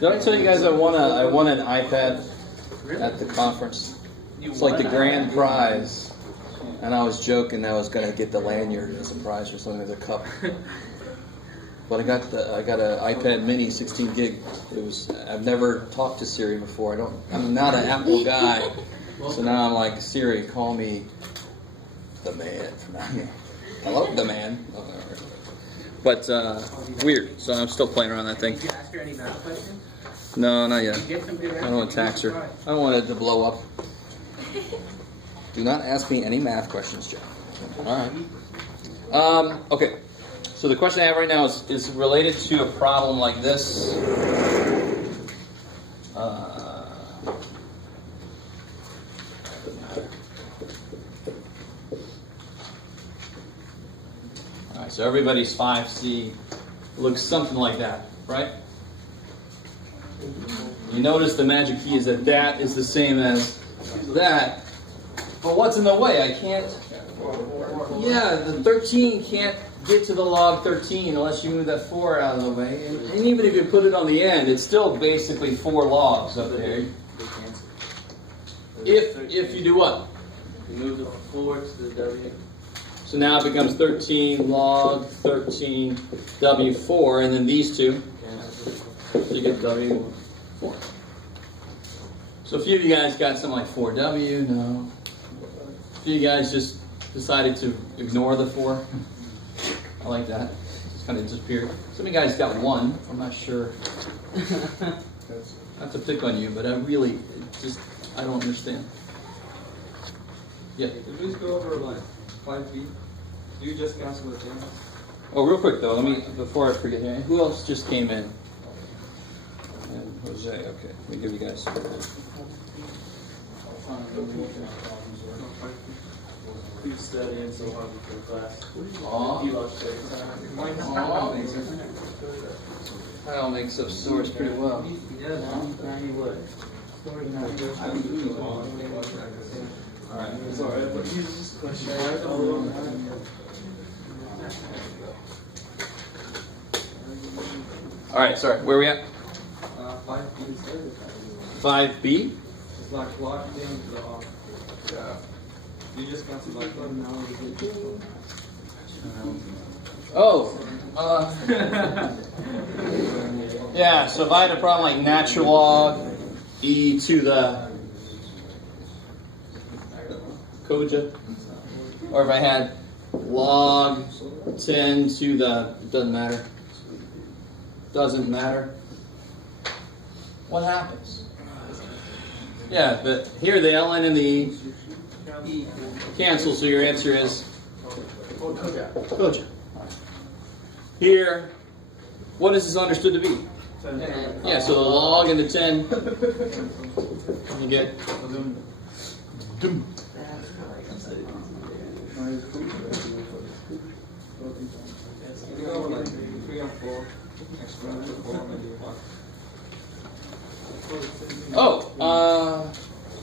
Did I tell you guys I won an iPad at the conference? It's like the grand prize. And I was joking that I was going to get the lanyard as a prize or something, as a cup. But I got an iPad Mini 16 gig. I've never talked to Siri before. I'm not an Apple guy. So now I'm like, Siri, call me the man from out here. Hello, the man. But weird. So I'm still playing around that thing. Did you ask her any math questions? No, not yet. Did you get some good I don't want to tax her. I don't want it to blow up. Do not ask me any math questions, Jeff. All right. Okay. So the question I have right now is related to a problem like this. All right. So everybody's 5C looks something like that, right? You notice the magic key is that that is the same as that. But what's in the way? I can't... Yeah, the 13 can't get to the log 13 unless you move that 4 out of the way. And even if you put it on the end, it's still basically 4 logs up there. If you do what? You move the 4 to the W. So now it becomes 13 log 13 W4, and then these two. So you get W4. So a few of you guys got something like 4W, no. A few of you guys just decided to ignore the 4. I like that. Just kind of disappeared. Some of you guys got 1. I'm not sure. Not to pick on you, but I really I don't understand. Yeah. Did we just go over like 5 feet? Do you just cancel the 10? Oh, real quick though, before I forget here, who else just came in? And Jose, okay. Let me give you guys He's studying so hard before class. He lost Kyle makes up stories pretty well. Yeah, he would. Alright, it's alright, but use this question. Alright, sorry, where are we at? 5B. 5B? It's like locked into the off. Yeah. You just got to like yeah, so if I had a problem like natural log e to the koja, or if I had log 10 to the, doesn't matter, what happens? Yeah, but here the ln and the e cancel, so your answer is koja. Here, what is this understood to be? Yeah, so the log and the 10, you get dum.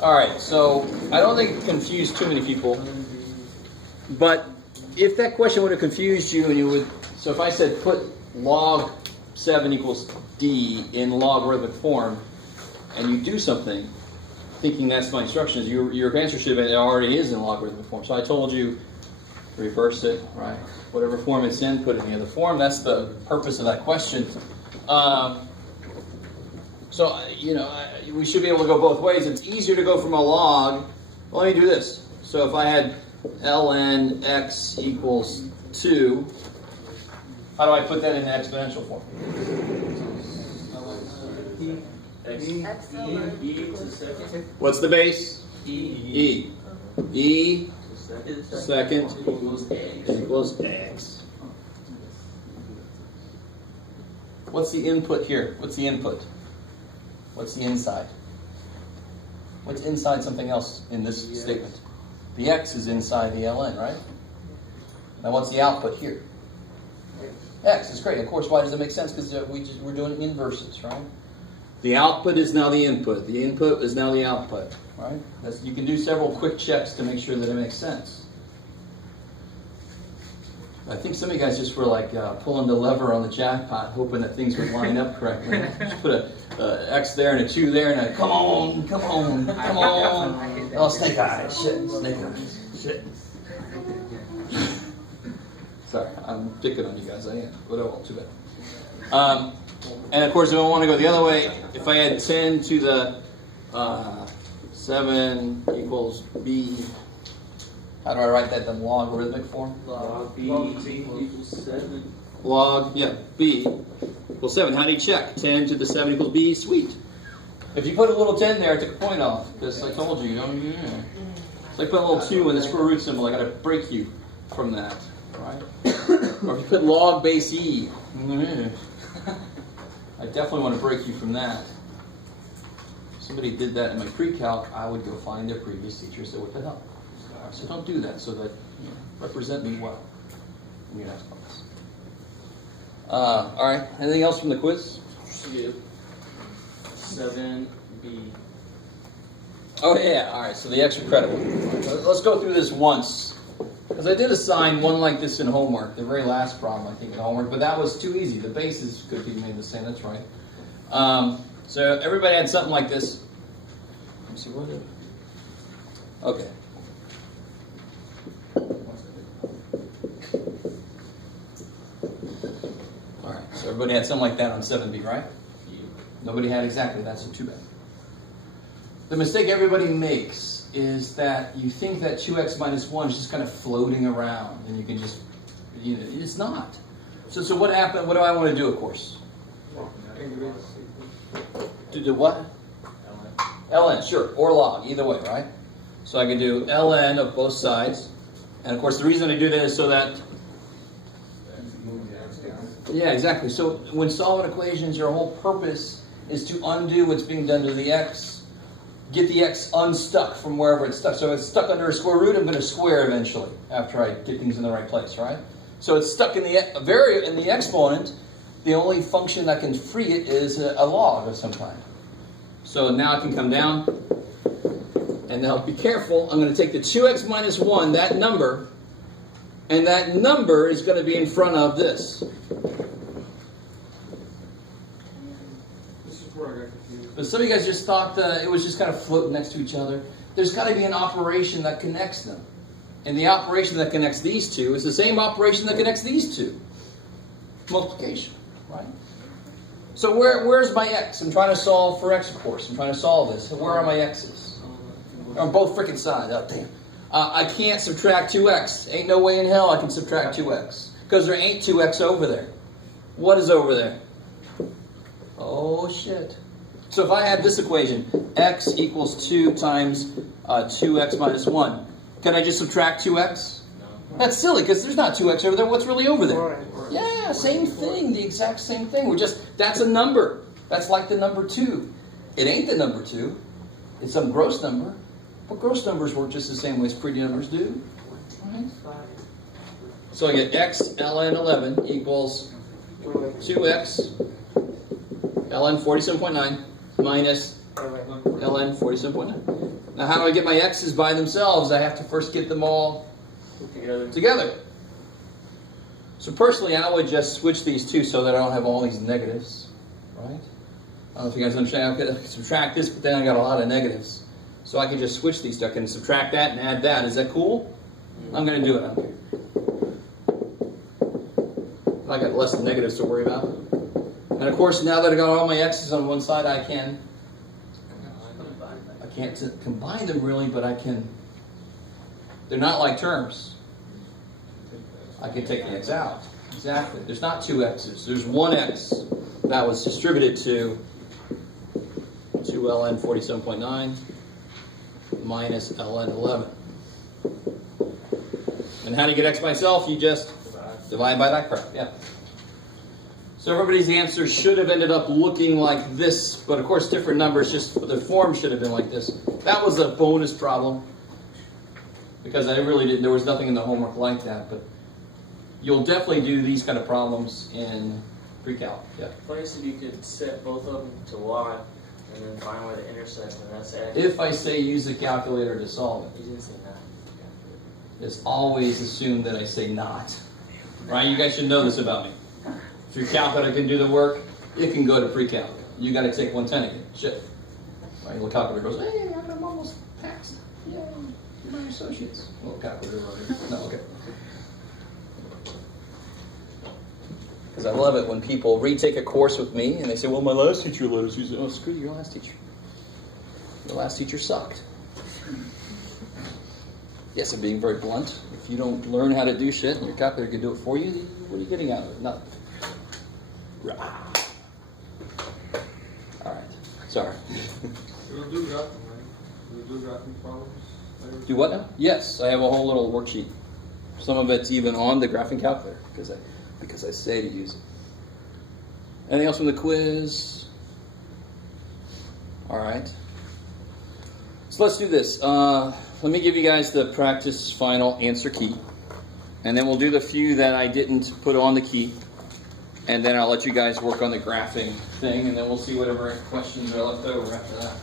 All right, so I don't think it confused too many people, but if that question would have confused you and you would, so if I said put log 7 equals d in logarithmic form, and you do something thinking that's my instructions, your answer should have been, it already is in logarithmic form. So I told you, reverse it, right? Whatever form it's in, put it in the other form. That's the purpose of that question. So, we should be able to go both ways. It's easier to go from a log. Well, let me do this. So if I had ln x equals 2, how do I put that in exponential form? What's the base? E. E second equals x. What's the input here? What's the input? What's the inside? What's inside something else in this statement? The x is inside the ln, right? Now what's the output here? X is great. Of course, why does it make sense? Because we're doing inverses, right? The output is now the input. The input is now the output, right? You can do several quick checks to make sure that it makes sense. I think some of you guys just were like pulling the lever on the jackpot, hoping that things would line up correctly. Just put a X there and a 2 there and a come on, come on, come on. Oh, snake eyes, shit, snake eyes, shit. Sorry, I'm picking on you guys, I am, but oh well, too bad. And of course, if I want to go the other way, if I add 10 to the 7 equals B, how do I write that in logarithmic form? Log B equals 7. Log, yeah, B equals 7. How do you check? 10 to the 7 equals B, sweet. If you put a little 10 there, I took a point off, because I told you, It's like put a little 2 in the square root symbol, I got to break you from that, right? Or if you put log base E, I definitely want to break you from that. If somebody did that in my pre-calc, I would go find their previous teacher and say, what the hell? So don't do that, so that represent me well. I'm going to ask about this. All right, anything else from the quiz? Yeah. 7B. Oh yeah, all right, so the extra credit one. Let's go through this once. Because I did assign one like this in homework, the very last problem, I think, in homework, but that was too easy. The bases could be made the same, that's right. So everybody had something like this. Let me see, what is it? Okay. All right, so everybody had something like that on 7B, right? Nobody had exactly that, so too bad. The mistake everybody makes is that you think that 2x minus 1 is just kind of floating around, and you can just, it's not. So what happened? What do I want to do, of course? Do what? ln, sure, or log, either way, right? So I can do ln of both sides. And of course, the reason I do that is so that, yeah, exactly. So when solving equations, your whole purpose is to undo what's being done to the x, get the x unstuck from wherever it's stuck. So if it's stuck under a square root, I'm going to square eventually after I get things in the right place, right? So it's stuck in the exponent. The only function that can free it is a log of some kind. So now I can come down, and now be careful. I'm going to take the 2x minus 1, that number, and that number is going to be in front of this. But some of you guys just thought it was just kind of floating next to each other. There's got to be an operation that connects them. And the operation that connects these two is the same operation that connects these two. Multiplication, right? So where's my x? I'm trying to solve for x, of course. I'm trying to solve this. So where are my x's? On both freaking sides. Oh, damn. I can't subtract 2x. Ain't no way in hell I can subtract 2x. Because there ain't 2x over there. What is over there? Oh, shit. So if I had this equation, x equals 2 times 2x minus 1, can I just subtract 2x? No. That's silly, because there's not 2x over there. What's really over there? Yeah, same thing, the exact same thing. That's a number. That's like the number 2. It ain't the number 2. It's some gross number. But gross numbers work just the same way as pretty numbers do. Right? So I get x ln 11 equals 2x ln 47.9 minus ln 47.9. Now how do I get my x's by themselves? I have to first get them all together. So personally, I would just switch these two so that I don't have all these negatives, right? I don't know if you guys understand. I can subtract this, but then I got a lot of negatives. So I can just switch these two. I can subtract that and add that. Is that cool? I'm going to do it. I don't care. I got less negatives to worry about. And of course, now that I got all my x's on one side, I can't combine them really, but I can. They're not like terms. I can take the x out. Exactly. There's not 2 x's. There's 1 x that was distributed to 2 ln 47.9 minus ln 11. And how do you get x by itself? You just divide by that crap. Yeah. So everybody's answer should have ended up looking like this, but of course different numbers, just the form should have been like this. That was a bonus problem, because I really didn't, there was nothing in the homework like that, but you'll definitely do these kind of problems in pre-calc. Yeah. Like I said, you could set both of them to y, and then find where they intersect, and that's x. If I say use a calculator to solve it. You didn't say that. It's always assumed that I say not. Right? You guys should know this about me. If your calculator can do the work, it can go to pre-calc. You got to take 110 again. Shit. Right? Little calculator goes, hey, I'm almost passed. Yay, you're my associates. Little calculator. No, okay. Because I love it when people retake a course with me and they say, well, my last teacher let us use it. Oh, screw your last teacher. Your last teacher sucked. Yes, I'm being very blunt. If you don't learn how to do shit and your calculator can do it for you, what are you getting out of it? Nothing. All right. Sorry. You'll do graphing, right? You'll do graphing problems? Do what now? Yes, I have a whole little worksheet. Some of it's even on the graphing calculator because I say to use it. Anything else from the quiz? All right. So let's do this. Let me give you guys the practice final answer key. And then we'll do the few that I didn't put on the key. And then I'll let you guys work on the graphing thing. And then we'll see whatever questions are left over after that.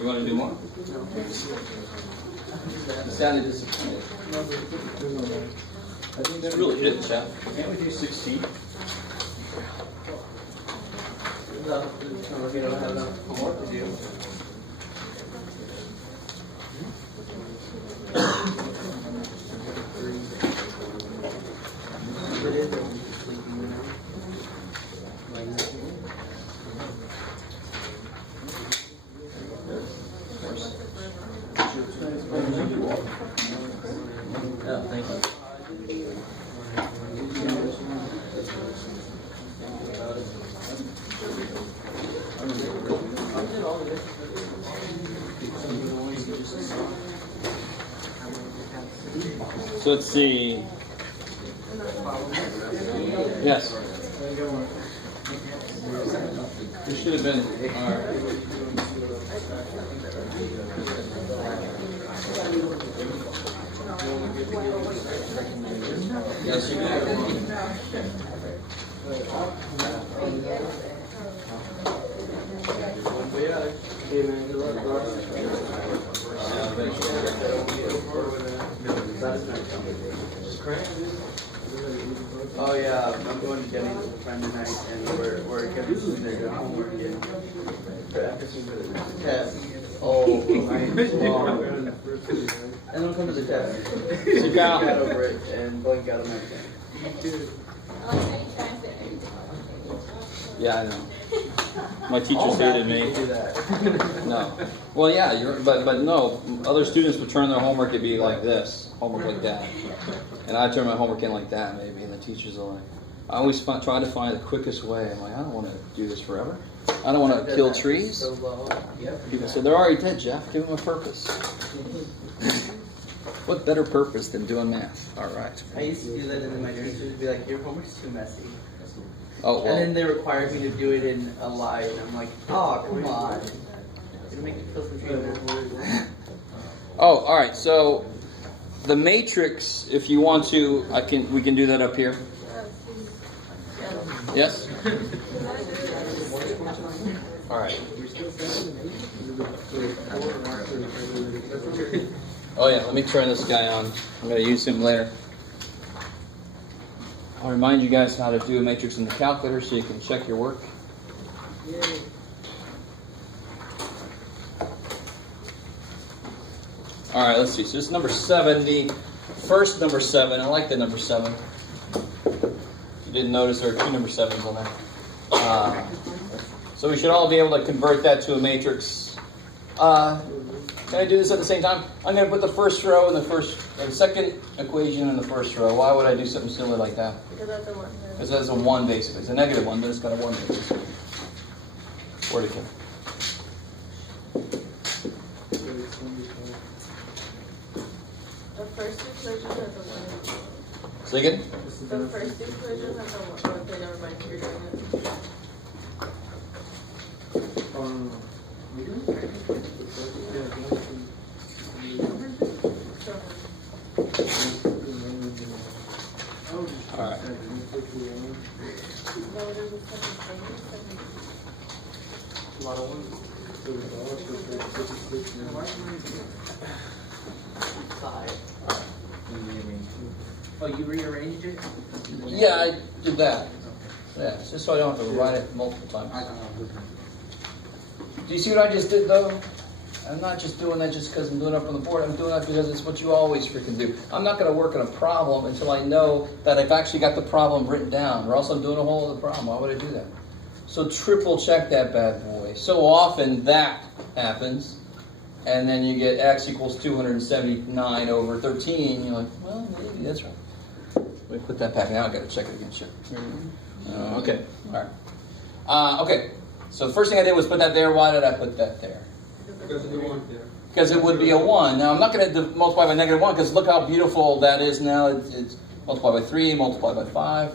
You want to do more? You sounded disappointed. It's really hidden, Chad. Can't we do 16? No, we don't have enough homework to do. Oh, thank you. So let's see. Yes. This should have been our. Yes, you did. Oh yeah, I'm going to Denny's with a friend tonight, and we're getting doing their homework again. Test. Oh, and don't come to the test. Sit down. Got over it and blank out of my thing. Yeah, I know. My teachers hated me. Do that. No. Well, yeah, but no. Other students would turn their homework, it'd be like this, homework like that, and I turn my homework in like that maybe, and the teachers are like, I always try to find the quickest way. I'm like, I don't want to do this forever. I don't want to kill trees. So low. Yep. People say they're already dead, Jeff. Give them a purpose. What better purpose than doing math? All right. I used to do that, and then my teachers would be like, "Your homework's too messy." Oh, well. And then they required me to do it in a lie, and I'm like, "Oh, come on! It'll make me feel some trouble." Oh, all right. So the matrix, if you want to, we can do that up here. Yes. All right. Oh yeah, let me turn this guy on. I'm going to use him later. I'll remind you guys how to do a matrix in the calculator so you can check your work. All right, let's see. So this is number 7, the first number 7. I like the number 7. If you didn't notice, there are 2 number 7s on there. So we should all be able to convert that to a matrix. Can I do this at the same time? I'm going to put the first row in the second equation in the first row. Why would I do something similar like that? Because that's a 1. Because that's a 1 basically. It's a negative 1, but it's got a 1 basically. Where'd it go? The first equation has a 1. Say again? The first equation has a 1. Okay, never mind. You're doing it. A lot of ones. Oh, you rearranged it? Yeah, I did that. Yeah, it's just so I don't have to write it multiple times. Do you see what I just did, though? I'm not just doing that just because I'm doing it up on the board. I'm doing that because it's what you always freaking do. I'm not going to work on a problem until I know that I've actually got the problem written down, or else I'm doing a whole other problem. Why would I do that? So triple check that bad boy. So often that happens, and then you get x equals 279 over 13. You're like, well, maybe that's right. Let me put that back now. I've got to check it again. Sure. Okay. All right. Okay. So the first thing I did was put that there. Why did I put that there? Because it would be a 1. Now, I'm not going to multiply by negative 1 because look how beautiful that is now. It's multiplied by 3, multiplied by 5.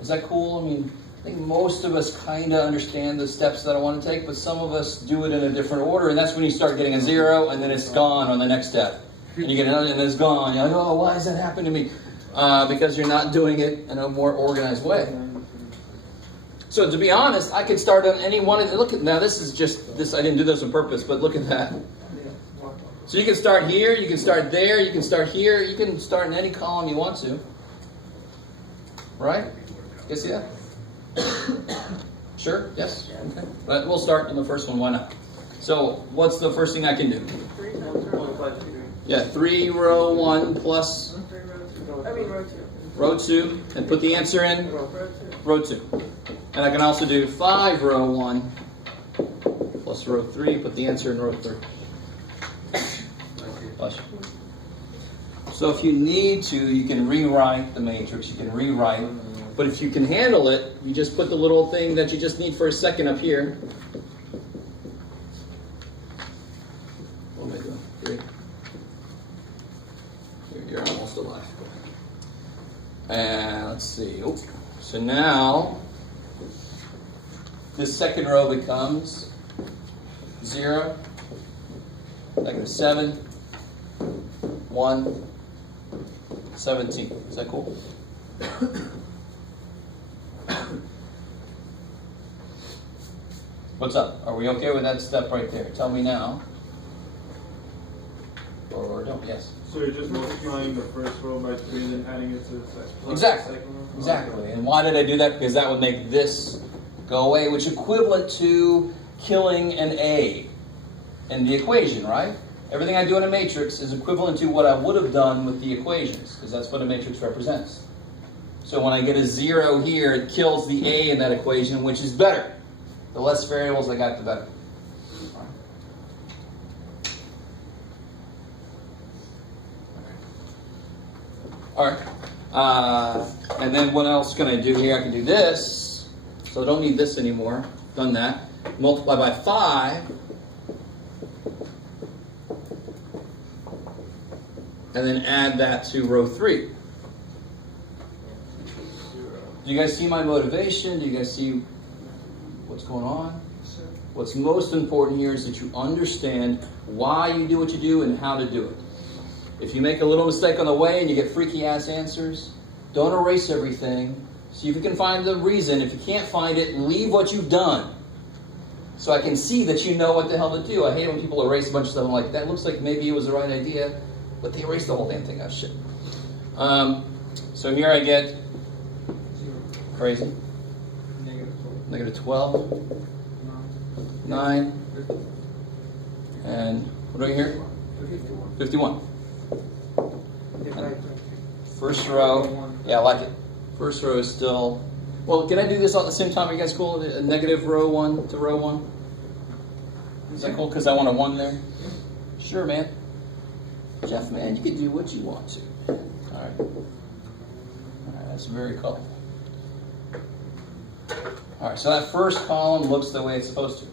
Is that cool? I mean, I think most of us kind of understand the steps that I want to take, but some of us do it in a different order, and that's when you start getting a 0, and then it's gone on the next step. And you get another, and it's gone. You're like, oh, why is that happening to me? Because you're not doing it in a more organized way. So to be honest, I could start on any one of the, look at, now this is just, this, I didn't do this on purpose, but look at that. So you can start here, you can start there, you can start here, you can start in any column you want to. Right? You see that? Sure? Yes? Okay. But we'll start on the first one, why not? So what's the first thing I can do? Yeah, 3 row 1 plus row 2, and put the answer in row 2. And I can also do 5 row 1 plus row 3, put the answer in row 3. So if you need to, you can rewrite the matrix, you can rewrite, but if you can handle it, you just put the little thing that you just need for a second up here. What am I doing? 3. You're almost alive. And let's see. Oh. So now, this second row becomes 0, -7, 1, 17. Is that cool? What's up? Are we okay with that step right there? Tell me now. Or don't, yes. So you're just multiplying the first row by 3 and then adding it to the second row? Exactly. Exactly. And why did I do that? Because that would make this go away, which is equivalent to killing an A in the equation, right? Everything I do in a matrix is equivalent to what I would have done with the equations, because that's what a matrix represents. So when I get a 0 here, it kills the A in that equation, which is better. The less variables I got, the better. All right. And then what else can I do here? I can do this. So I don't need this anymore. Done that. Multiply by 5. And then add that to row 3. Do you guys see my motivation? Do you guys see what's going on? What's most important here is that you understand why you do what you do and how to do it. If you make a little mistake on the way and you get freaky ass answers, don't erase everything. See if you can find the reason. If you can't find it, leave what you've done. So I can see that you know what the hell to do. I hate when people erase a bunch of stuff. I'm like, that looks like maybe it was the right idea, but they erased the whole damn thing. Oh, shit. So here I get crazy. -12. 9. And what do we hear? 51. First row, yeah, I like it. First row is still, well, can I do this all at the same time? Are you guys cool? A negative row 1 to row 1? Is that cool? Because I want a 1 there? Sure, man. Jeff, man, you can do what you want to. All right. All right, that's very colorful. All right, so that first column looks the way it's supposed to.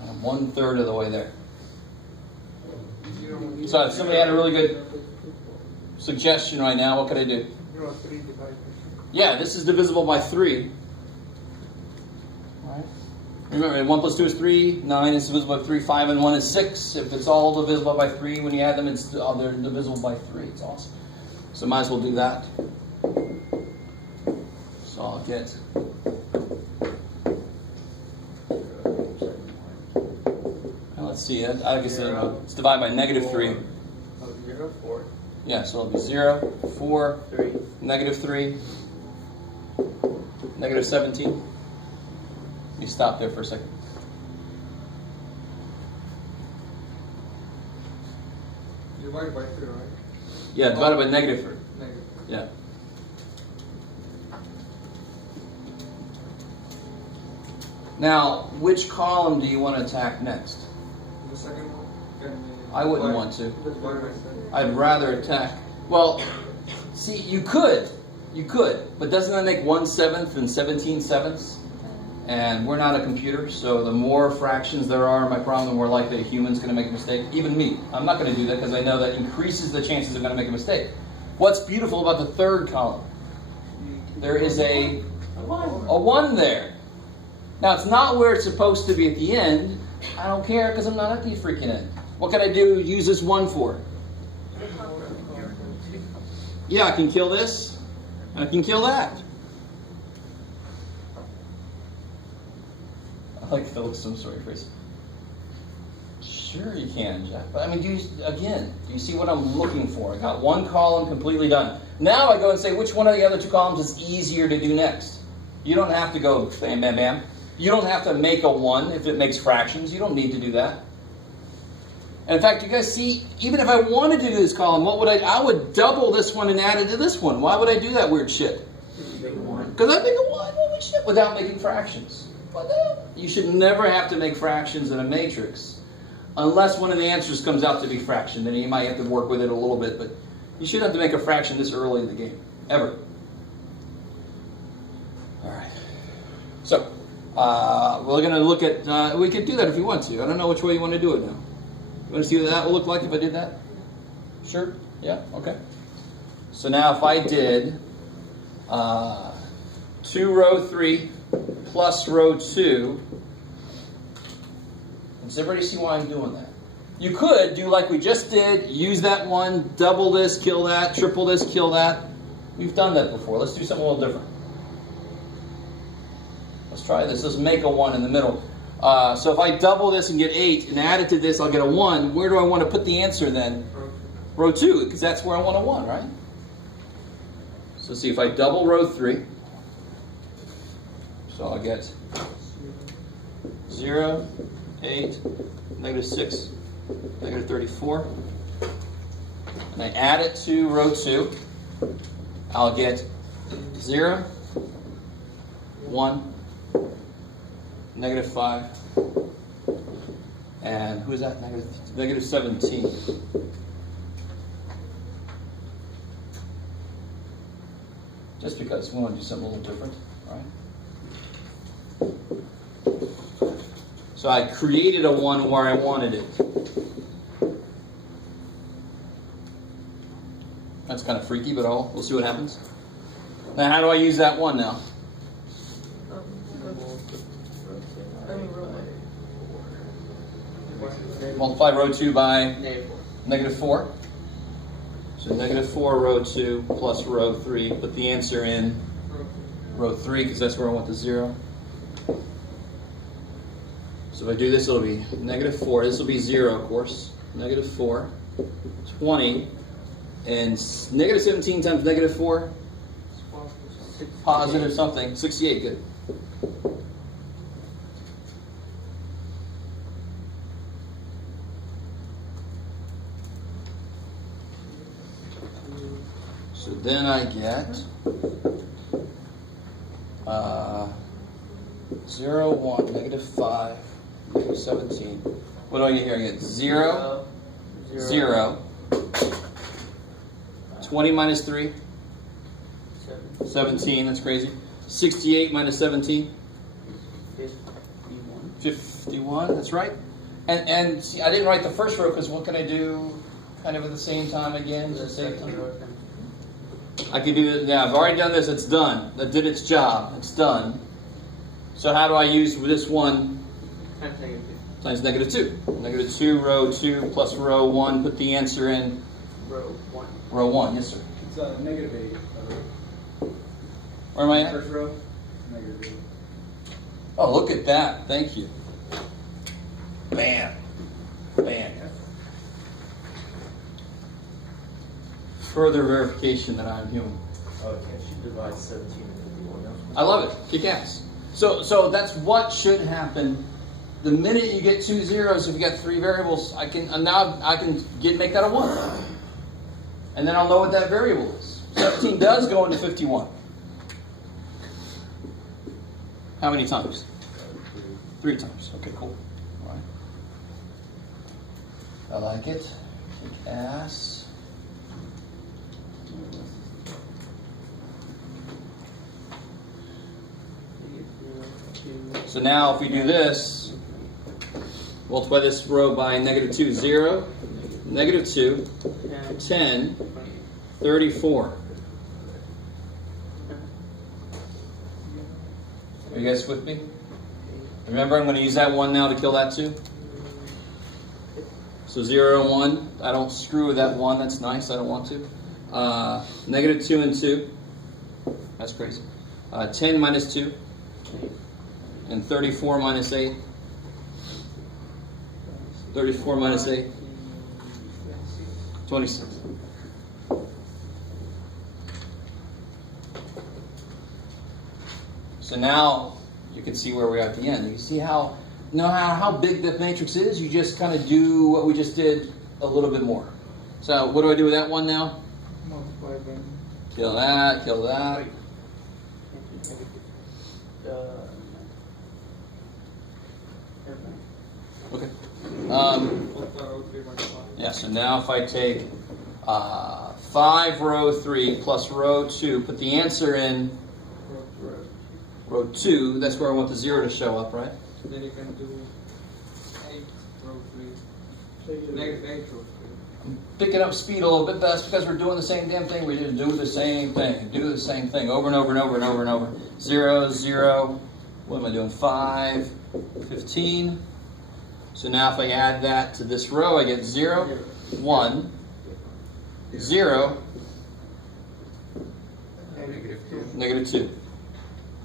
I'm 1/3 of the way there. So if somebody had a really good suggestion right now, what could I do? Yeah, this is divisible by 3. All right. Remember, 1 plus 2 is 3. 9 is divisible by 3. 5 and 1 is 6. If it's all divisible by 3, when you add them, they're divisible by 3. It's awesome. So might as well do that. So I'll get, let's see, I guess it's divided by -3. Oh, 0, 4. Yeah, so it'll be 0, 4, 3. -3, -17. Let me stop there for a second. Divided by 3, right? Yeah, divided by -3. Negative. Yeah. Now, which column do you want to attack next? The second one? I wouldn't want to. Divided by 7. I'd rather attack. Well, see, you could, but doesn't that make 1/7 and 17/7? And we're not a computer, so the more fractions there are in my problem, the more likely a human's going to make a mistake. Even me. I'm not going to do that because I know that increases the chances I'm going to make a mistake. What's beautiful about the third column? There is a 1 there. Now, it's not where it's supposed to be at the end. I don't care because I'm not at the freaking end. What can I do? Use this 1 for? Yeah, I can kill this, and I can kill that. I like Philip's some sort of phrase. Sure you can, Jeff. But I mean, do you see what I'm looking for? I got one column completely done. Now I go and say, which one of the other two columns is easier to do next? You don't have to go bam, bam, bam. You don't have to make a 1 if it makes fractions. You don't need to do that. And in fact, you guys see, even if I wanted to do this column, what would I would double this one and add it to this one. Why would I do that weird shit? Because I make a 1 shit without making fractions. But you should never have to make fractions in a matrix unless one of the answers comes out to be fraction. Then you might have to work with it a little bit, but you shouldn't have to make a fraction this early in the game, ever. All right. So, we're going to look at, we could do that if you want to. I don't know which way you want to do it now. You want to see what that will look like if I did that? Sure? Yeah? Okay. So now if I did 2 row 3 plus row 2, does everybody see why I'm doing that? You could do like we just did, use that 1, double this, kill that, triple this, kill that. We've done that before. Let's do something a little different. Let's try this. Let's make a 1 in the middle. So if I double this and get 8 and add it to this, I'll get a 1. Where do I want to put the answer then? Row 2, because that's where I want a 1, right? So see, if I double row 3, so I'll get 0, 8, -6, -34. And I add it to row 2, I'll get 0, 1, -5, and who is that? -17. Just because we want to do something a little different, right? So I created a 1 where I wanted it. That's kind of freaky, but we'll see what happens. Now, how do I use that 1 now? Multiply row 2 by -4. So -4 row 2 plus row 3. Put the answer in row 3 because that's where I want the 0. So if I do this, it'll be -4. This will be 0, of course. -4, 20, and -17 times -4, positive something, 68. Good. So then I get 0, 1, -5, -17. What do I get here? I get 0, 0. 20 minus 3? 17. That's crazy. 68 minus 17? 51. That's right. And see, I didn't write the first row because what can I do kind of at the same time again? At the same time? I can do it. Yeah, I've already done this. It's done. That did its job. It's done. So how do I use this 1 times -2? -2 row 2 plus row 1. Put the answer in row 1. Row 1. Yes, sir. It's -8. Where am I at? First row. Oh, look at that. Thank you. Bam. Bam. Further verification that I'm human. Oh, yeah, she divides 17 into 51. I love it. Kick ass. So that's what should happen. The minute you get 2 zeros, if you got 3 variables, I can make that a 1. And then I'll know what that variable is. 17 does go into 51. How many times? 3 times. Okay, cool. All right. I like it. Kick ass. So now if we do this, multiply this row by -2, 0, -2, 10, 34. Are you guys with me? Remember, I'm going to use that 1 now to kill that 2. So 0 and 1. I don't screw with that 1. That's nice. I don't want to. -2 and 2. That's crazy. 10 minus 2. And 34 minus 8. 34 minus 8. 26. So now you can see where we are at the end. You can see how big the matrix is. You just kind of do what we just did a little bit more. So what do I do with that 1 now? Multiply by. Kill that, kill that. Okay. Yeah, so now if I take 5 row 3 plus row 2, put the answer in row 2, that's where I want the 0 to show up, right? Then you can do 8 row 3. -8 row 3. I'm picking up speed a little bit, but that's because we're doing the same damn thing. We just do the same thing. Do the same thing over and over and over and over and over. 0, 0. What am I doing? 5, 15. So now if I add that to this row, I get 0, 1, 0, -2.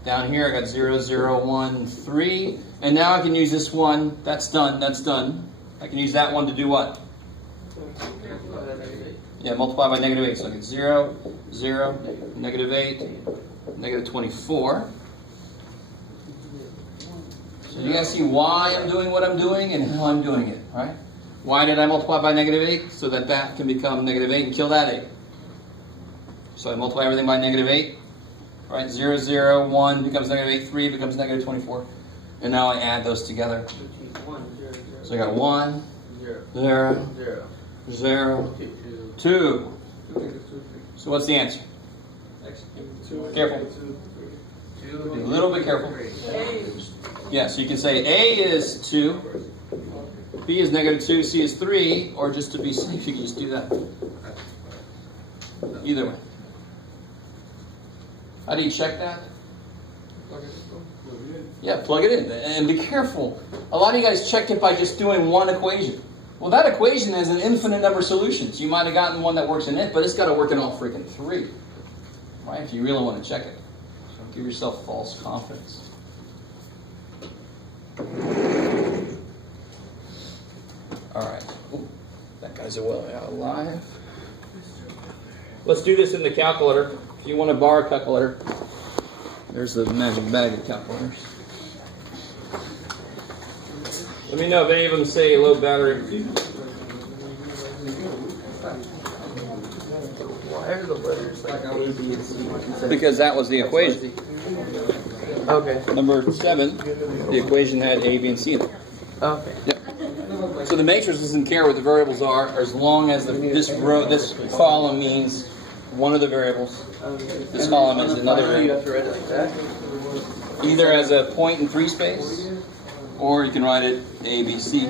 Down here I got 0, 0, 1, 3. And now I can use this 1. That's done. That's done. I can use that 1 to do what? Yeah, multiply by -8. So I get 0, 0, -8, -24. So you guys see why I'm doing what I'm doing and how I'm doing it, right? Why did I multiply by -8? So that that can become -8 and kill that 8. So I multiply everything by -8. Right? 0, 0, 1 becomes -8, 3 becomes -24. And now I add those together. So I got 1, 0, 0, 2. So what's the answer? Careful. Be a little bit careful. Yeah, so you can say A is 2, B is -2, C is 3, or just to be safe, you can just do that. Either way. How do you check that? Yeah, plug it in. And be careful. A lot of you guys checked it by just doing one equation. Well, that equation has an infinite number of solutions. You might have gotten one that works in it, but it's got to work in all freaking 3. Right? If you really want to check it. So give yourself false confidence. Alright. That guy's alive. Let's do this in the calculator. If you want to borrow a calculator, there's the magic bag of calculators. Let me know if any of them say low battery. Why are the letters like A, B, and C? Because that was the equation. Okay. Number 7, the equation had A, B, and C in it. Okay. Yep. So the matrix doesn't care what the variables are as long as this column means one of the variables. This column is another You variable. have to write it like that? Either as a point in 3 space, or you can write it A, B, C.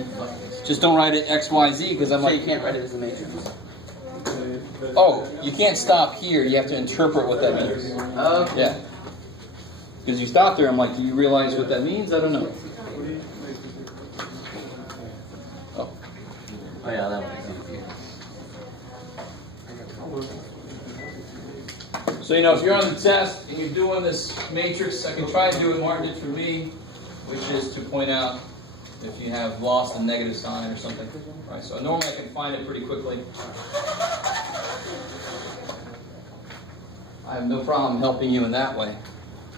Just don't write it X, Y, Z because I'm So like, you can't write it as a matrix. oh, you can't stop here. You have to interpret what that means. Okay. Yeah. Because you stop there, I'm like, do you realize what that means? I don't know. Oh. Oh yeah, that makes sense. So, if you're on the test and you're doing this matrix, I can try and do what Martin did for me, which is to point out if you have lost a negative sign or something. Right? So normally I can find it pretty quickly. I have no problem helping you in that way.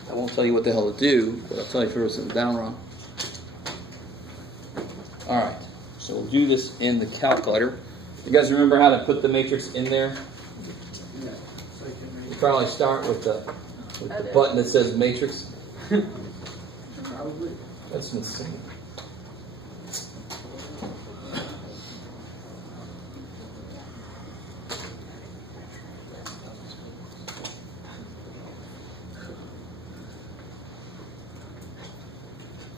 I won't tell you what the hell to do, but I'll tell you if there was something down wrong. Alright, so we'll do this in the calculator. You guys remember how to put the matrix in there? Yeah. You probably start with the button that says matrix. Probably. That's insane.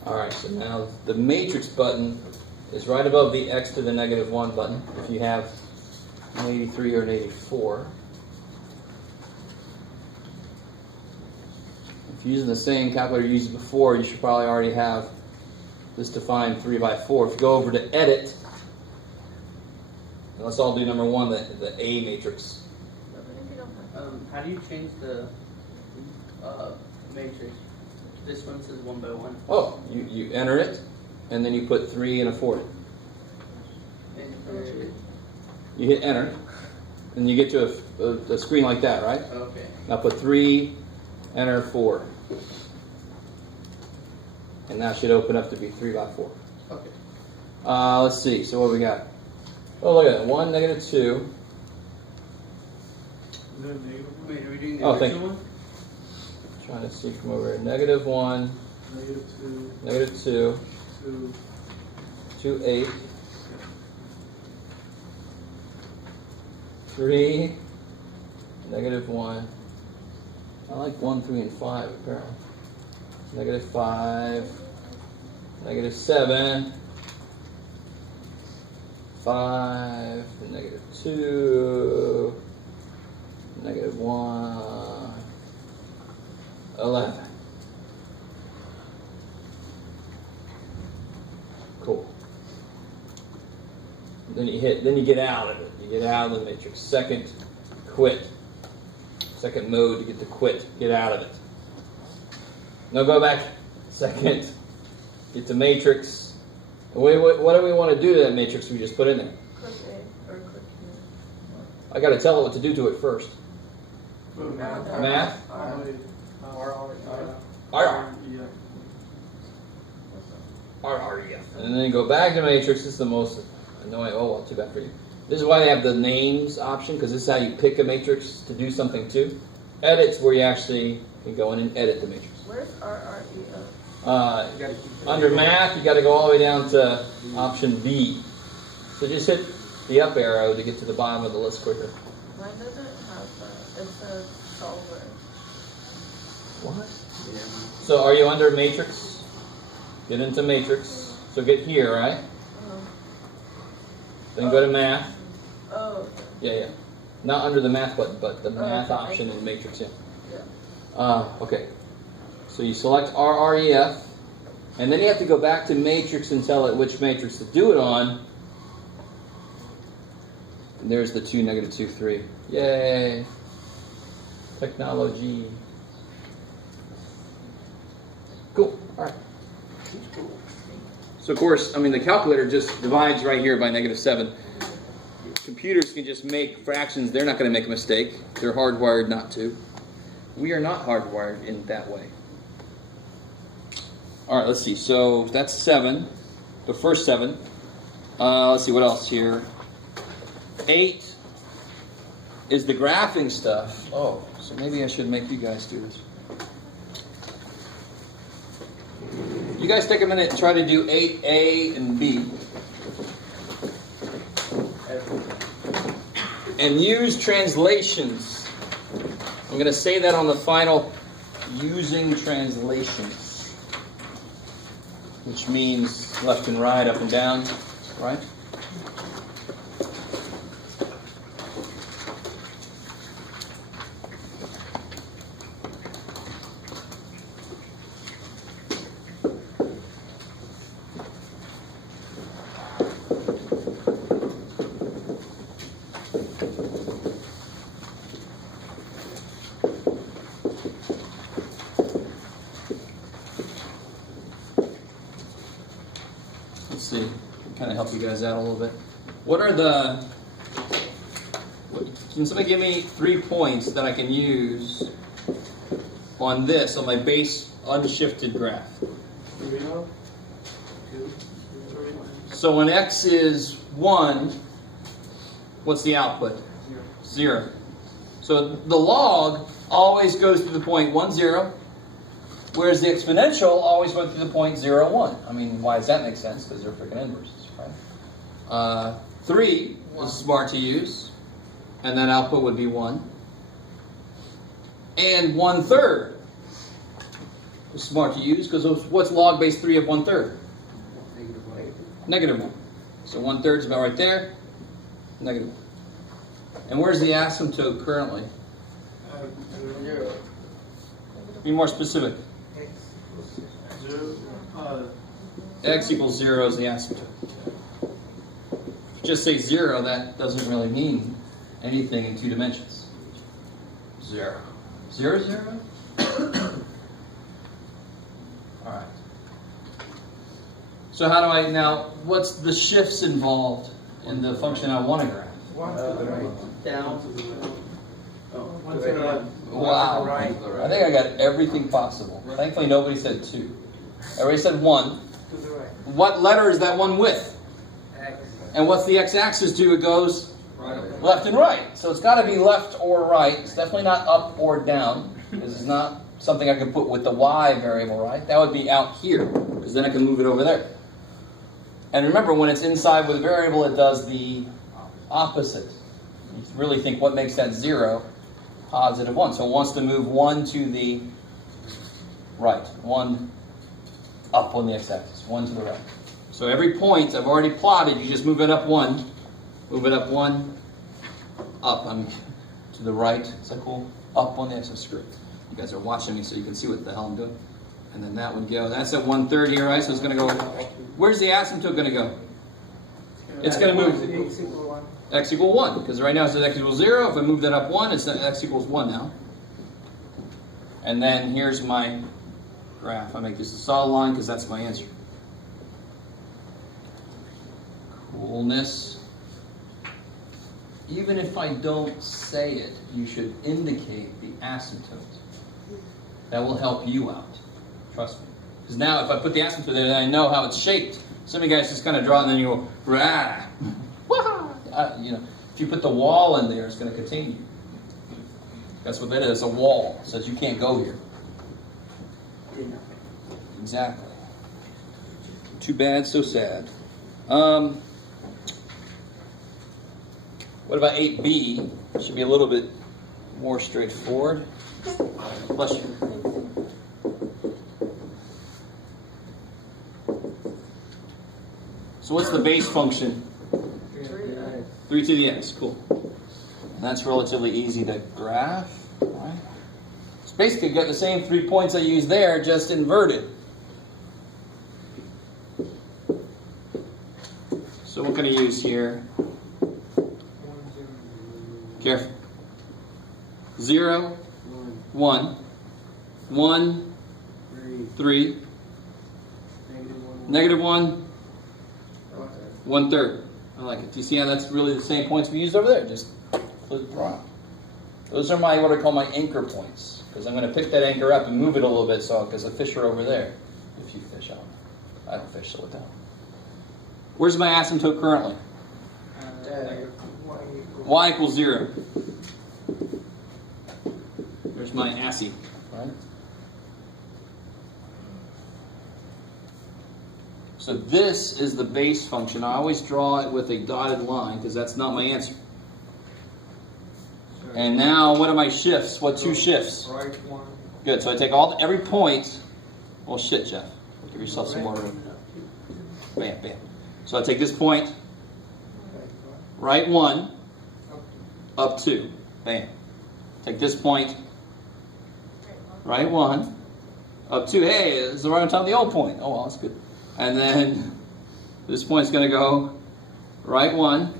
Alright, so now the matrix button is right above the x to the negative 1 button if you have an 83 or an 84. If you're using the same calculator you used before, you should probably already have this defined 3 by 4. If you go over to edit, and let's all do number 1, the A matrix. How do you change the matrix? This one says 1 by 1. Oh, you enter it, and then you put 3 and a 4. You hit enter, and you get to a screen like that, right? Okay. Now put 3, enter 4. And that should open up to be 3 by 4. Okay. Let's see, so what do we got? Oh, look at that. 1, negative 2. Wait, are we doing the Oh, thank original you. one? Trying to see from over here. Negative 1, negative 2, negative 2, 2, 2, 8, 3, negative 1. I like 1, 3, and 5 apparently. Negative 5, negative 7, 5, negative 2, negative 1, 11. Cool. Then you get out of it. You get out of the matrix. Second, quit. Second mode to get to quit. Get out of it. No, go back. Second, get to matrix. What do we want to do to that matrix we just put in there? Click A or click I got to tell it what to do to it first. math, Math. And then go back to matrix. This is the most annoying. Oh, well, too bad for you. This is why they have the names option, because this is how you pick a matrix to do something to. Edit's where you actually can go in and edit the matrix. Where's Under math, you got to go all the way down to option B. So just hit the up arrow to get to the bottom of the list quicker. Mine doesn't have that. It says solver. What? Yeah. So are you under matrix? Get into matrix. So get here, right? Then go to math. Oh. Yeah. Not under the math button, but the math option in matrix. Yeah. Okay. So you select RREF, and then you have to go back to matrix and tell it which matrix to do it on. And there's the 2, negative 2, 3. Yay! Technology. Cool. All right. So of course, the calculator just divides right here by negative 7. Computers can just make fractions. They're not going to make a mistake. They're hardwired not to. We are not hardwired in that way. All right, let's see. So that's 7, the first 7. Let's see what else here. 8 is the graphing stuff. Oh, so maybe I should make you guys do this. You guys take a minute and try to do 8A and B. And use translations. I'm going to say that on the final, using translations. Which means left and right, up and down, right? see. Kind of help you guys out a little bit. What are the... Can somebody give me 3 points that I can use on this, on my base unshifted graph? 0, 2, 3, So when x is 1, what's the output? 0. So the log always goes through the point 1, 0, whereas the exponential always went through the point 0, 1. I mean, why does that make sense? Because they're freaking inverses, right? 3 is smart to use, and that output would be 1. And 1/3 is smart to use, because what's log base 3 of 1/3? Negative 1. So 1/3 is about right there, negative 1. And where's the asymptote currently? 0. Be more specific. X. 0. X equals 0 is the asymptote. If you just say 0, that doesn't really mean anything in 2 dimensions. 0. 0, 0? Alright. So how do I, now, what's the shifts involved in the function I want to graph? Down. Oh, One to the right. Wow. I think I got everything possible. Thankfully nobody said 2. Everybody said 1. To the right. What letter is that 1 with? X. And what's the x-axis do? It goes Right. left and right. So it's got to be left or right. It's definitely not up or down. This is not something I can put with the y variable, right? That would be out here, because then I can move it over there. And remember, when it's inside with a variable, it does the opposite. You really think what makes that 0? Positive 1. So it wants to move 1 to the right. 1 up on the x-axis. 1 to the right. So every point I've already plotted, you just move it up 1. Move it up 1. Up. I mean, to the right. Is that cool? Up on the x-axis. Screw it. You guys are watching me so you can see what the hell I'm doing. And then that would go. That's at 1/3 here, right? So it's going to go. Where's the asymptote going to go? It's going to move. X equal 1. X equal 1, because right now it says x equals 0. If I move that up 1, it's x equals 1 now. And then here's my graph. I make this a solid line because that's my answer. Coolness. Even if I don't say it, you should indicate the asymptote. That will help you out. Trust me. Because now if I put the asymptote there, then I know how it's shaped. Some of you guys just kind of draw it and then you go, rah. You know, if you put the wall in there, it's going to contain you. That's what that is, a wall. It says you can't go here. Exactly. Too bad, so sad. What about 8b? Should be a little bit more straightforward. Bless you. So what's the base function? 3 to the x, cool. And that's relatively easy to graph, right? It's basically got the same 3 points I used there, just inverted. So what can I use here? Careful. 0, 1, 1, 3, negative 1, 1/3. I like it. Do you see how that's really the same points we used over there? Just flip it around. Those are my, what I call my anchor points. Because I'm going to pick that anchor up and move it a little bit so because the fish are over there. If you fish out. I don't fish, so what the hell. Where's my asymptote currently? Y equals 0. There's my assy. Right? So this is the base function. I always draw it with a dotted line because that's not my answer. And now, what are my shifts? What 2 shifts? Right 1. Good. So I take every point. Well, shit, Jeff. Give yourself some more room. Bam, bam. So I take this point. Right 1. Up 2. Bam. Take this point. Right 1. Up 2. Hey, it's right on top of the old point. Oh, well, that's good. And then this point's going to go right 1,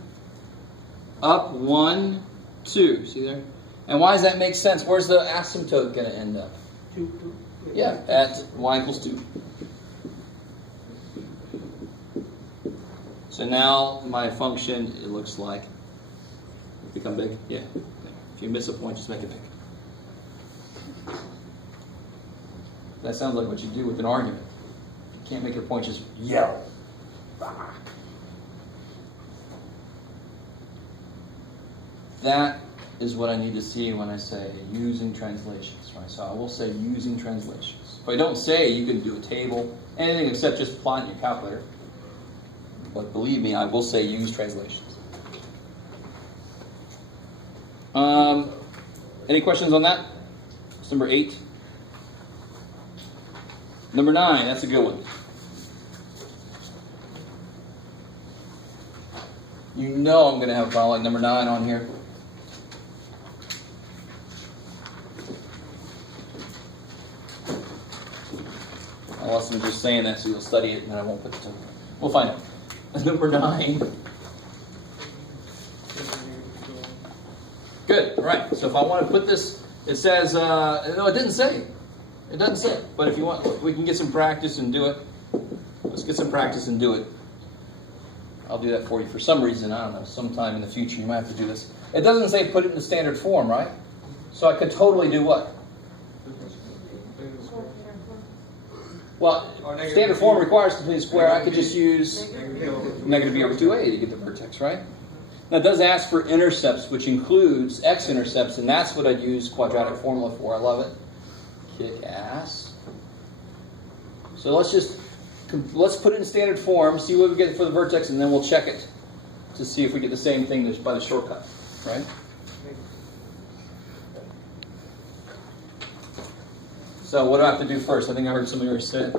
up 1, 2. See there? And why does that make sense? Where's the asymptote going to end up? 2. Yeah, at y equals 2. So now my function, it looks like, become big? Yeah. If you miss a point, just make it big. That sounds like what you do with an argument. If you can't make your point, just yell. That is what I need to see when I say using translations, right? So I will say using translations. If I don't say, you can do a table, anything except just plot in your calculator. But believe me, I will say use translations. Any questions on that? That's number 8. Number 9, that's a good one. You know I'm going to have a problem like number 9 on here. Unless I'm just saying that so you'll study it and then I won't put it to. We'll find out. Number 9. Good, all right. So if I want to put this, it says, no, it didn't say. It doesn't say. But if you want, we can get some practice and do it. Let's get some practice and do it. I'll do that for you for some reason. I don't know. Sometime in the future you might have to do this. It doesn't say put it in the standard form, right? So I could totally do what? Well, standard form requires complete square. I could just use negative b over 2a to get the vertex, right? Now it does ask for intercepts, which includes x-intercepts, and that's what I'd use quadratic formula for. I love it. Kick ass. So let's put it in standard form, see what we get for the vertex, and then we'll check it to see if we get the same thing just by the shortcut, right? So what do I have to do first? I think I heard somebody already say it.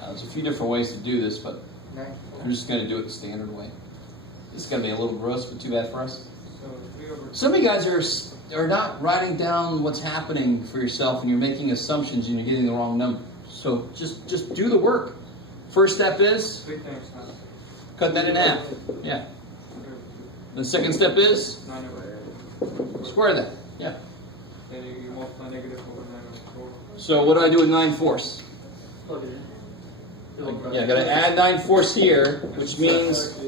There's a few different ways to do this, but I'm just going to do it the standard way. This is going to be a little gross, but too bad for us. Some of you guys are not writing down what's happening for yourself, and you're making assumptions, and you're getting the wrong number. So just do the work. First step is cut that in half. Yeah. The second step is square that. Yeah. So what do I do with 9/4? Yeah, I got to add 9/4 here, which means,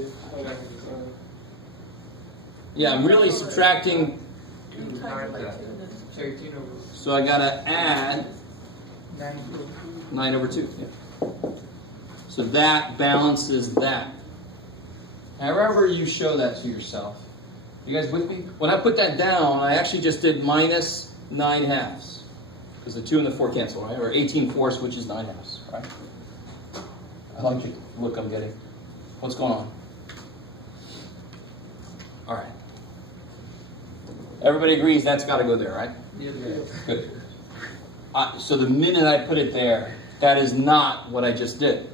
yeah, I'm really subtracting. So I got to add 9 over 2. Yeah. So that balances that. However you show that to yourself. You guys with me? When I put that down, I actually just did minus 9/2. Because the 2 and the 4 cancel, right? Or 18/4, which is 9/2, right? I like the look I'm getting. What's going on? All right. Everybody agrees that's got to go there, right? Yeah. Good. So the minute I put it there, that is not what I just did.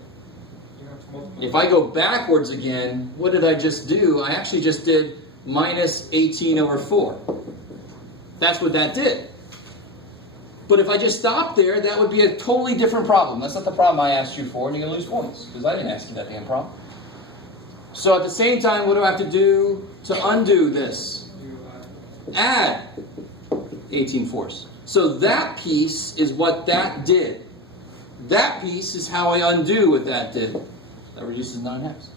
If I go backwards again, what did I just do? I actually just did minus 18 over 4. That's what that did. But if I just stopped there, that would be a totally different problem. That's not the problem I asked you for, and you're going to lose points, because I didn't ask you that damn problem. So at the same time, what do I have to do to undo this? Add 18/4. So that piece is what that did. That piece is how I undo what that did. That reduces 9/2.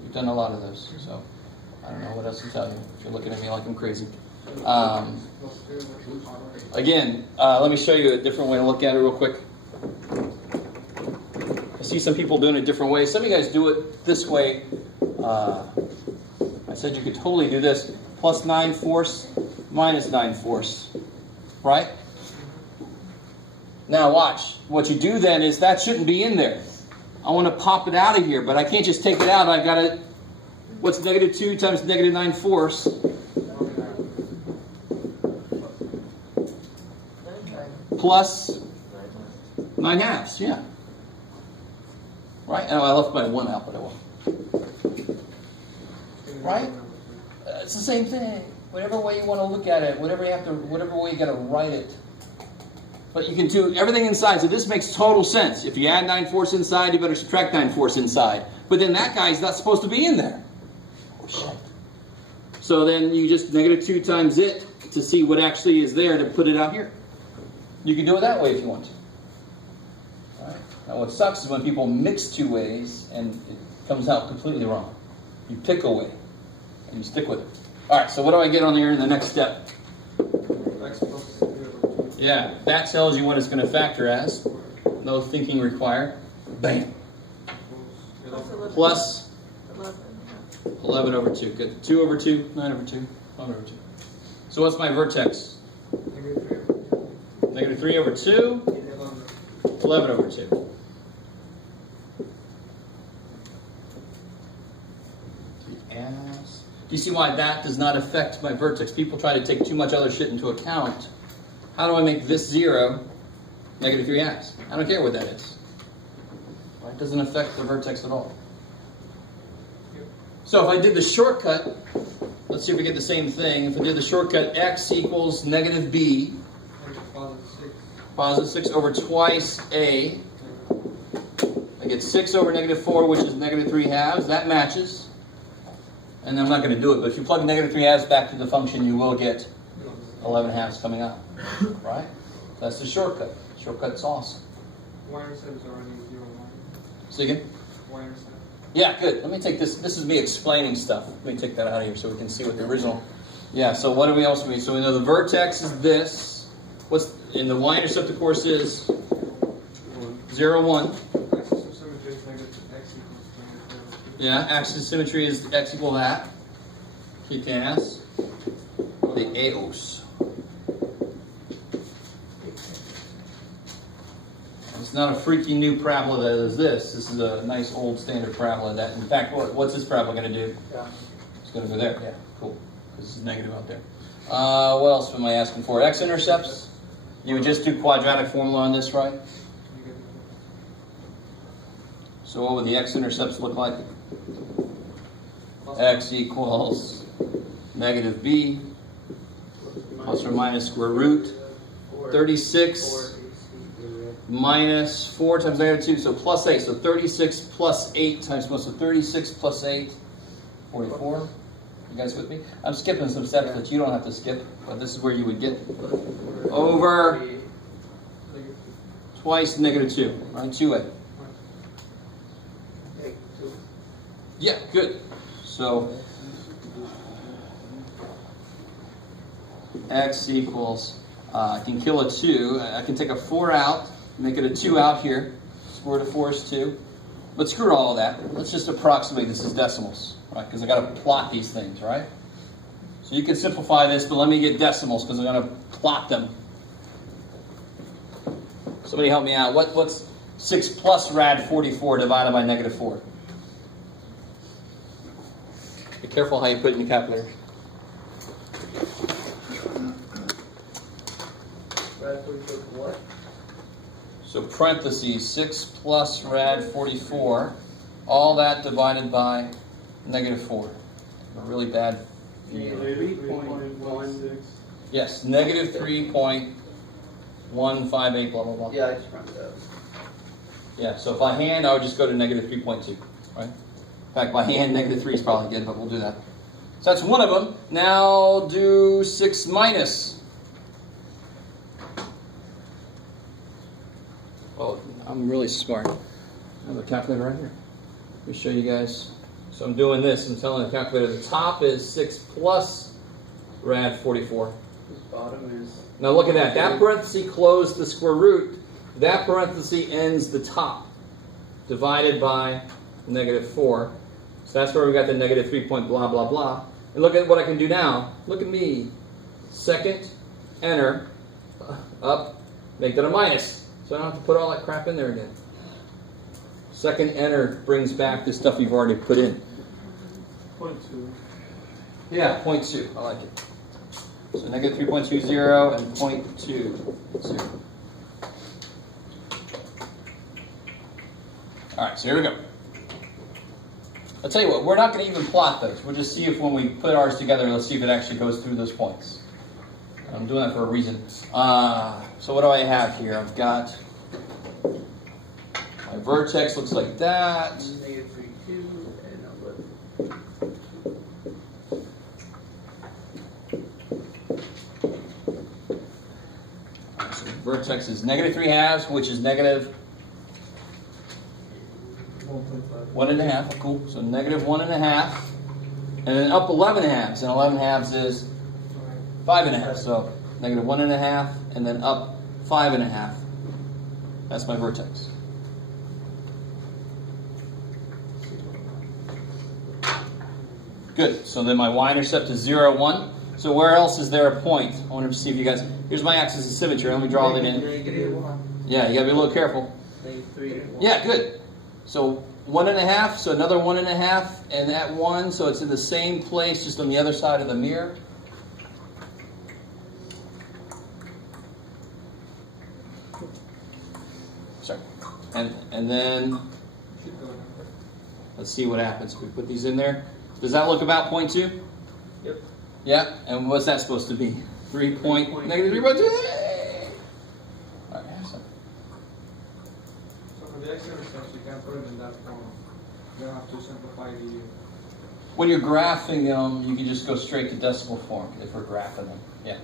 We've done a lot of those, so I don't know what else to tell you if you're looking at me like I'm crazy. Again, let me show you a different way to look at it real quick. I see some people doing it a different way. Some of you guys do it this way. I said you could totally do this. Plus 9/4, minus 9/4. Right? Now watch. What you do then is that shouldn't be in there. I want to pop it out of here, but I can't just take it out. I got to, what's negative 2 times negative 9/4? Plus 9/2, yeah. Right? Oh, I left my 1 out, but I won't. Right? It's the same thing. Whatever way you want to look at it, whatever way you got to write it. But you can do everything inside. So this makes total sense. If you add 9/4 inside, you better subtract 9/4 inside. But then that guy's not supposed to be in there. Oh, shit. So then you just -2 times it to see what actually is there to put it out here. You can do it that way if you want to. All right. Now what sucks is when people mix two ways and it comes out completely wrong. You pick a way and you stick with it. All right, so what do I get on here in the next step? X plus 3/2. Yeah, that tells you what it's going to factor as. No thinking required. Bam. Plus 11/2. Good. 2/2, 9/2, 1/2. So what's my vertex? -3/2, 11/2. Do you see why that does not affect my vertex? People try to take too much other shit into account. How do I make this 0 -3/2? I don't care what that is. It doesn't affect the vertex at all. So if I did the shortcut, let's see if we get the same thing. If I did the shortcut, x equals -b, positive 6 over twice a. I get 6 over -4, which is -3/2. That matches. And I'm not going to do it, but if you plug -3/2 back to the function, you will get 11/2 coming out. Right? That's the shortcut. Shortcut's awesome. Y-intercept is already 0, 1. See again? Y-intercept. Yeah, good. Let me take this. This is me explaining stuff. Let me take that out of here so we can see what the original. Yeah, so what do we else mean? So we know the vertex is this. What's in the y-intercept, of course, is 0, 1. Axis of symmetry is negative x equals -2. Yeah, axis of symmetry is x equal that. Kick ass. The eos. It's not a freaky new parabola that is this. This is a nice old standard parabola that, in fact, what's this parabola going to do? It's going to go there. Yeah, cool. Because this is negative out there. What else am I asking for? X-intercepts? You would just do quadratic formula on this, right? So what would the x-intercepts look like? X equals -b plus or minus square root 36 minus 4 times -2, so plus 8. So 36 plus 8 times 1. So 36 plus 8, 44. You guys with me? I'm skipping some steps that you don't have to skip, but this is where you would get over twice -2, right? 2a. Yeah, good. So x equals, I can kill a 2. I can take a 4 out, make it a 2 out here. Square root of 4 is 2. But screw all of that. Let's just approximate this as decimals, right? Because I got to plot these things, right? So you can simplify this, but let me get decimals because I'm going to plot them. Somebody help me out. What's 6 plus rad 44 divided by -4? Be careful how you put it in your calculator. What? So parentheses, 6 plus rad 44, all that divided by -4. A really bad. -3.16. Yes, -3.158, blah, blah, blah. Yeah, I just rounded up. Yeah, so by hand, I would just go to -3.2, right? In fact, by hand, -3 is probably good, but we'll do that. So that's one of them. Now do 6 minus. Oh, I'm really smart. I have a calculator right here. Let me show you guys. So I'm doing this. I'm telling the calculator the top is 6 plus rad 44. This bottom is... Now look at that. That parenthesis closed the square root. That parenthesis ends the top. Divided by -4. So that's where we got the -3 point blah, blah, blah. And look at what I can do now. Look at me. Second, enter, up, make that a minus. So I don't have to put all that crap in there again. Second, enter brings back the stuff you've already put in. 0.2. Yeah, 0.2. I like it. So -3.20 and 0.20. All right, so here we go. I'll tell you what, we're not going to even plot those. We'll just see if when we put ours together, let's see if it actually goes through those points. I'm doing that for a reason. So what do I have here? I've got my vertex looks like that. -3, 2, and vertex is negative 3 halves, which is negative 1.5. Cool. So negative 1.5, and then up 11 halves, and 11 halves is 5.5. So negative 1.5, and then up 5.5. That's my vertex. Good. So then my y-intercept is 0, 1. So where else is there a point? I want to see if you guys... Here's my axis of symmetry. Let me draw it in. Yeah, you got to be a little careful. Yeah, good. So 1.5, so another 1.5, and that 1, so it's in the same place, just on the other side of the mirror. Sorry. And then... Let's see what happens. We put these in there. Does that look about 0.2? Yep. Yeah, and what's that supposed to be? 3 point, negative 3.2? All right, So for the x-intercepts, you can't put it in that form. You have to simplify the... When you're graphing them, you can just go straight to decimal form if we're graphing them. Yeah.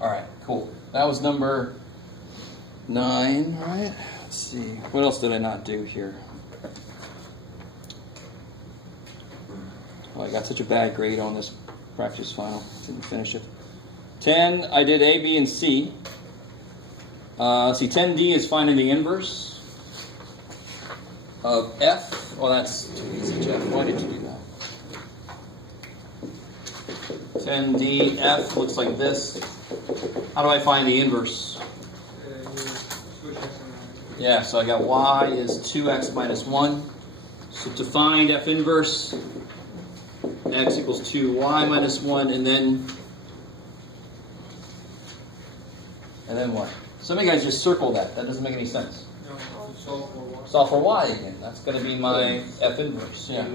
All right, cool. That was number 9, right? Let's see. What else did I not do here? Oh, I got such a bad grade on this practice final. Didn't finish it. 10, I did A, B, and C. Let's see, 10D is finding the inverse of F. Well, that's too easy, Jeff. Why did you do that? 10D, F looks like this. How do I find the inverse? Yeah, so I got y is 2x minus 1. So to find F inverse, x equals 2y minus 1, and then what? Some of you guys just circle that. That doesn't make any sense. No, solve for y. Solve for y again. That's going to be my F inverse. Yeah.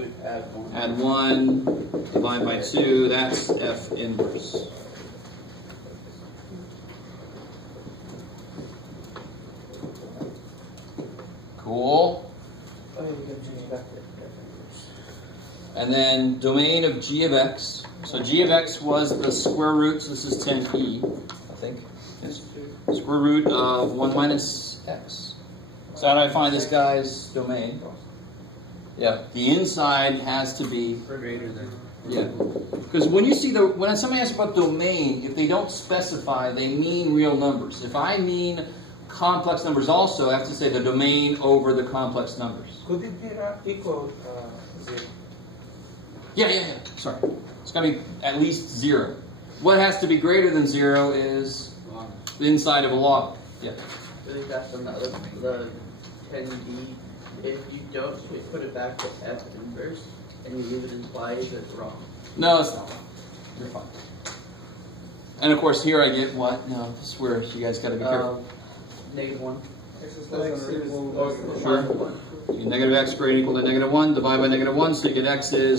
Add 1, divide by 2, that's F inverse. Cool. And then domain of g of x. So g of x was the square root, so this is 10e, I think. Yes. Square root of 1 minus x. So how do I find this guy's domain? Yeah, the inside has to be greater than. Yeah, because when you see when somebody asks about domain, if they don't specify, they mean real numbers. If I mean complex numbers also, I have to say the domain over the complex numbers. Could it be equal 0? Yeah. Sorry. It's got to be at least 0. What has to be greater than 0 is the inside of a log. Yeah. I think that's another, the 10D. If you don't put it back to F inverse and you leave it implied, it's wrong. No, it's not wrong. You're fine. And of course, here I get what? No, this is where you guys got to be careful. -1. X is less than or equal to Sure. Negative x greater than equal to -1, divide by -1, so you get x is